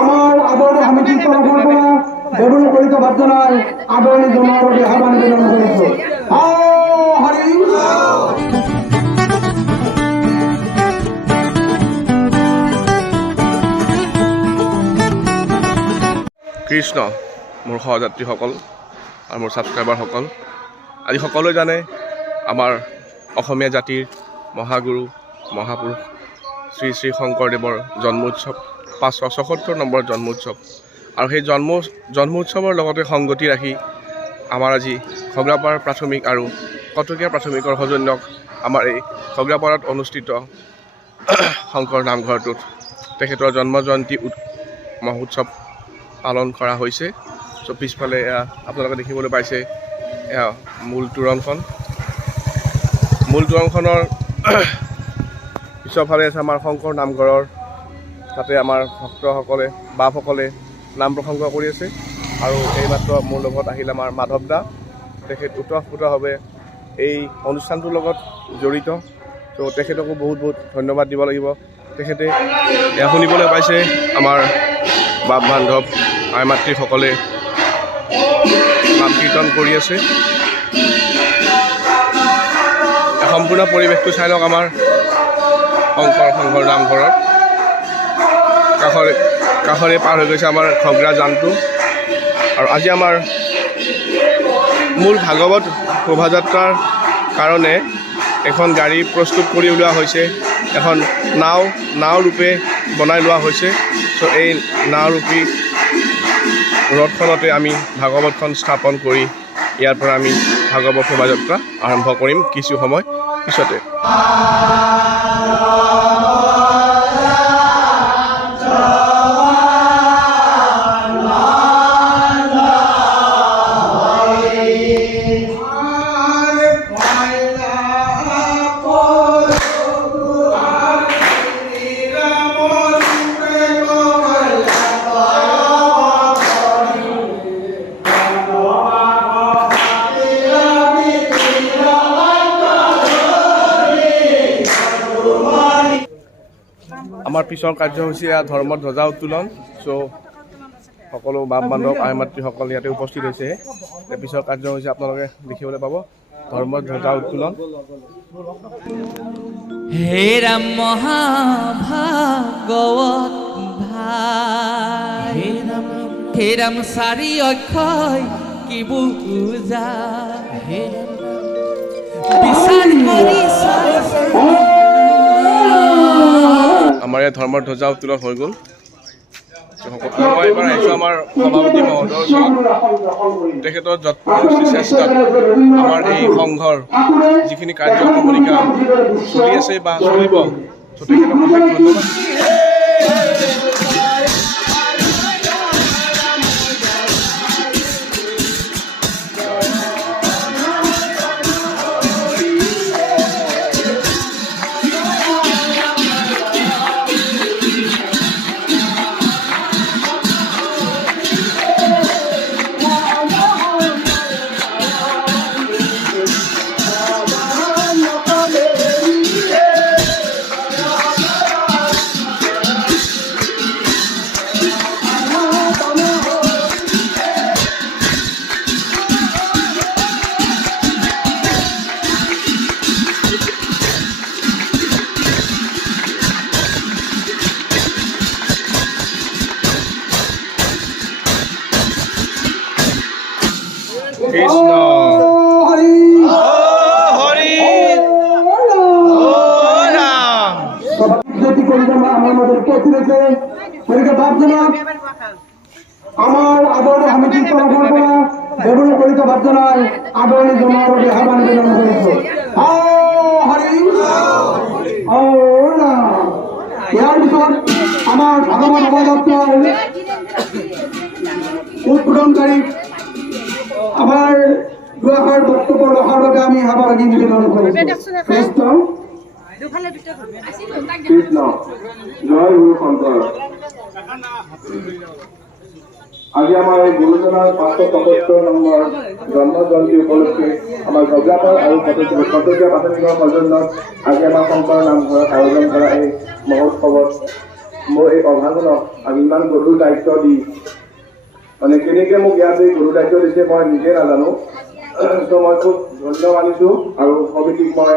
আমাৰ আদৰণীয় সমিতিৰ তৰফেৰ পৰা বেগুনি কলিতা ভাৰ্জনাই আদৰণি জনোৱাৰ বাবে আহ্বান নিবেদন কৰিছো। হৰি কৃষ্ণ মোৰ সহযাত্ৰীসকল আৰু মোৰ ছাবস্ক্ৰাইবাৰসকল, আজি সকলোৱে জানে আমাৰ অসমীয়া জাতিৰ মহাগুৰু মহাপুৰুষ শ্ৰী শ্ৰী শংকৰদেৱৰ জন্মোৎসৱ 574 নম্বৰ জন্মোৎসৱ। আৰু সেই জন্মোৎসৱৰ লগতে সংগতি ৰাখি আমাৰ আজি খগৰাপাৰ প্ৰাথমিক আৰু কটকীয়া প্ৰাথমিকৰ সৌজন্যক আমাৰ এই খগৰাপাৰত অনুষ্ঠিত শংকৰ নামঘৰটোত তেখেতৰ জন্ম জয়ন্তী মহোৎসৱ পালন কৰা হৈছে। চ' পিছফালে আপোনালোকে দেখিবলৈ পাইছে এয়া মূল তোৰণখনৰ পিছৰফালে আছে আমাৰ শংকৰ নামঘৰৰ, তাতে আমাৰ ভক্তসকলে বাপসকলে নাম প্ৰসংগ কৰি আছে। আৰু এইমাত্ৰ মোৰ লগত আহিল আমাৰ মাধৱ দা, তেখেত ওতঃপ্ৰোতভাৱে এই অনুষ্ঠানটোৰ লগত জড়িত। ত' তেখেতকো বহুত বহুত ধন্যবাদ দিব লাগিব। তেখেতে এয়া শুনিবলৈ পাইছে আমাৰ বাপ বান্ধৱ আই মাতৃসকলে নাম কীৰ্তন কৰি আছে। সম্পূৰ্ণ পৰিৱেশটো চাই লওক আমাৰ শংকৰ সংঘৰ নামঘৰত। কাষৰে পাৰ হৈ গৈছে আমাৰ খগৰা জানটো। আৰু আজি আমাৰ মূল ভাগৱত শোভাযাত্ৰাৰ কাৰণে এখন গাড়ী প্ৰস্তুত কৰি উলিওৱা হৈছে, এখন নাও ৰূপে বনাই লোৱা হৈছে। চ' এই নাওৰূপী ৰথখনতে আমি ভাগৱতখন স্থাপন কৰি ইয়াৰ পৰা আমি ভাগৱত শোভাযাত্ৰা আৰম্ভ কৰিম কিছু সময় পিছতে। আমাৰ পিছৰ কাৰ্যসূচী ধৰ্মৰ ধ্বজা উত্তোলন। চ' সকলো বাপ বান্ধৱ আই মাতৃসকল ইয়াতে উপস্থিত হৈছে। পিছৰ কাৰ্যসূচী আপোনালোকে দেখিবলৈ পাব, ধৰ্মৰ ধ্বজা উত্তোলন। হে ৰাম মহাভাগৱত ভাই, হে ৰাম চাৰি অক্ষয় কি বুজা, বিচাৰ কৰি আমাৰ ইয়াত ধৰ্মৰ ধ্বজা উত্তোলন হৈ গ'ল। মই এইবাৰ আহিছোঁ আমাৰ সভাপতি মহোদয়ৰ ওচৰত। তেখেতৰ যৎপৰোক্তি চেষ্টাত আমাৰ এই সংঘৰ যিখিনি কাৰ্যক্ৰমণিকা চলি আছে বা চলিব, চ' তেখেতক অশেষ ধন্যবাদ। কৃষ্ণ আমাৰ আদৰণীয় সমিতিৰ তৰফেৰ পৰা বেগুনি কলিতা ভাৰ্জনাই আদৰণি জনোৱাৰ বাবে আহ্বান নিবেদন কৰিছো। হৰি ইয়াৰ পিছত আমাৰ ভাগৱত শোভাযাত্ৰাৰ উদ্বোধনকাৰী আমাৰ দুআষাৰ বক্তব্য ৰখাৰ বাবে আমি আহ্বান নিবেদন কৰিছো। কৃষ্ণ জয় গুৰু শংকৰ। আজি আমাৰ এই গুৰুজনাৰ 574 নম্বৰ জন্ম জয়ন্তী উপলক্ষে আমাৰ খগৰাপাৰ আৰু কটকীয়া প্ৰাথমিকৰ সৌজন্যত আজি আমাৰ শংকৰ নামঘৰত আয়োজন কৰা এই মহোৎসৱত মোৰ এই সভাখনক আমি ইমান গধুৰ দায়িত্ব দি মানে কেনেকৈ মোক ইয়াত এই গধুৰ দায়িত্ব দিছে মই নিজে নাজানো। ত' মই খুব ধন্য মানিছোঁ আৰু সমিতিক মই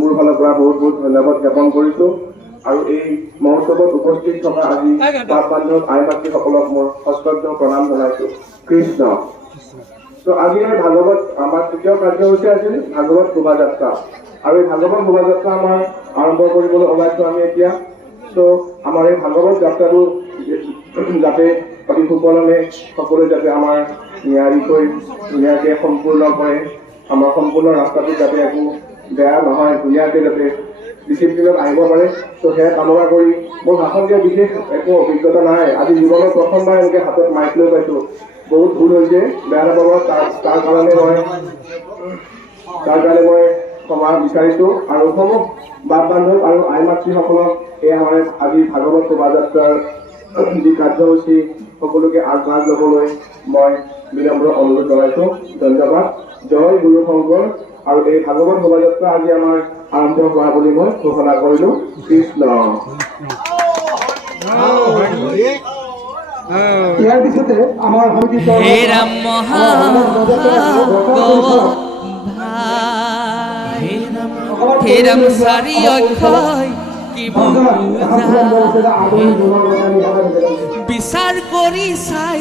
মোৰ ফালৰ পৰা বহুত বহুত ধন্যবাদ জ্ঞাপন কৰিছোঁ। আৰু এই মহোৎসৱত উপস্থিত থকা আজি বাপ বান্ধৱ আই মাতৃসকলক মোৰ সশ্ৰদ্ধ প্ৰণাম জনাইছোঁ। কৃষ্ণ। ত' আজি এই ভাগৱত আমাৰ তৃতীয় কাৰ্যসূচী আছিল ভাগৱত শোভাযাত্ৰা। আৰু এই ভাগৱত শোভাযাত্ৰা আমাৰ আৰম্ভ কৰিবলৈ ওলাইছোঁ আমি এতিয়া। ত' আমাৰ এই ভাগৱত যাত্ৰাটো যাতে অতি সুকলমে সকলোৱে যাতে আমাৰ নিয়াৰিকৈ ধুনীয়াকৈ সম্পূৰ্ণ কৰে, আমাৰ সম্পূৰ্ণ ৰাস্তাটো যাতে একো বেয়া নহয়, ধুনীয়াকৈ যাতে ডিচিপ্লিনত আহিব পাৰে। ত' সেয়া কামনা কৰি মোৰ ভাষণ দিয়া বিশেষ একো অভিজ্ঞতা নাই। আজি জীৱনত প্ৰথমবাৰ এনেকৈ হাতত মাইক লৈ পাইছোঁ। বহুত ভুল হৈছে, বেয়া নাপাব। তাৰ কাৰণে মই ক্ষমা বিচাৰিছোঁ। আৰু সমূহ বাপ বান্ধৱ আৰু আই মাতৃসকলক এই আমাৰ আজি ভাগৱত শোভাযাত্ৰাৰ যি কাৰ্যসূচী সকলোকে আগভাগ ল'বলৈ মই বিনম্ৰ অনুৰোধ জনাইছোঁ। ধন্যবাদ। জয় গুৰু শংকৰ। আৰু এই ভাগৱত শোভাযাত্ৰা আজি আমাৰ আৰম্ভ হোৱা বুলি মই ঘোষণা কৰিলোঁ। কৃষ্ণ। ইয়াৰ পিছতে আমাৰ হে ৰাম হে ৰাম চাৰি অক্ষয় কি বিচাৰ কৰি চাই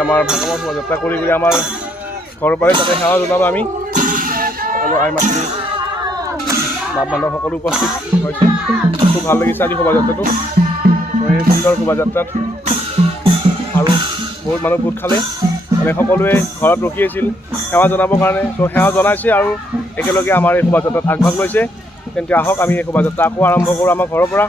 আমাৰ ভাগৱত শোভাযাত্ৰা কৰি আমাৰ ঘৰৰ পৰাই তাতে সেৱা জনাব আমি সকলো আই মাতৃ বাপ বান্ধৱ সকলো উপস্থিত হৈছে। খুব ভাল লাগিছে আজি শোভাযাত্ৰাটো। এই সুন্দৰ শোভাযাত্ৰাত আৰু বহুত মানুহ গোট খালে, মানে সকলোৱে ঘৰত ৰখি আছিল সেৱা জনাবৰ কাৰণে। ত' সেৱা জনাইছে আৰু একেলগে আমাৰ এই শোভাযাত্ৰাত আগভাগ লৈছে। তেন্তে আহক আমি এই শোভাযাত্ৰা আকৌ আৰম্ভ কৰোঁ আমাৰ ঘৰৰ পৰা।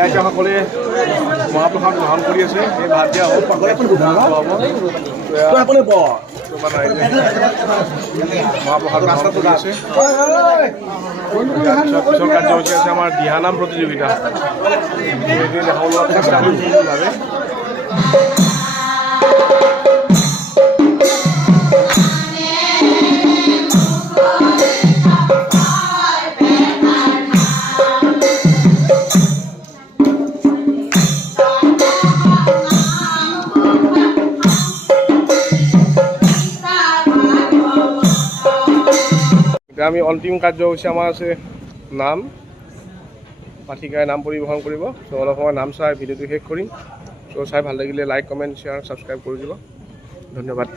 এতিয়া সকলোৱে মহাপ্ৰসাদ গ্ৰহণ কৰি আছে এই ভাত দিয়া হ'ব মহাপ্ৰসাদ গ্ৰহণ কৰি আছে পিছৰ কাৰ্যসূচী আছে আমাৰ দিহানাম প্ৰতিযোগিতা দেখাবলৈ চেষ্টা কৰিছোঁ বাবে আমি অন্তিম কাৰ্যসূচী আমাৰ আছে নাম পাঠিকাই নাম পৰিৱেশন কৰিব চ' অলপ সময় নাম চাই ভিডিঅ'টো শেষ কৰিম চ' চাই ভাল লাগিলে লাইক কমেণ্ট শ্বেয়াৰ ছাবস্ক্ৰাইব কৰি দিব ধন্যবাদ।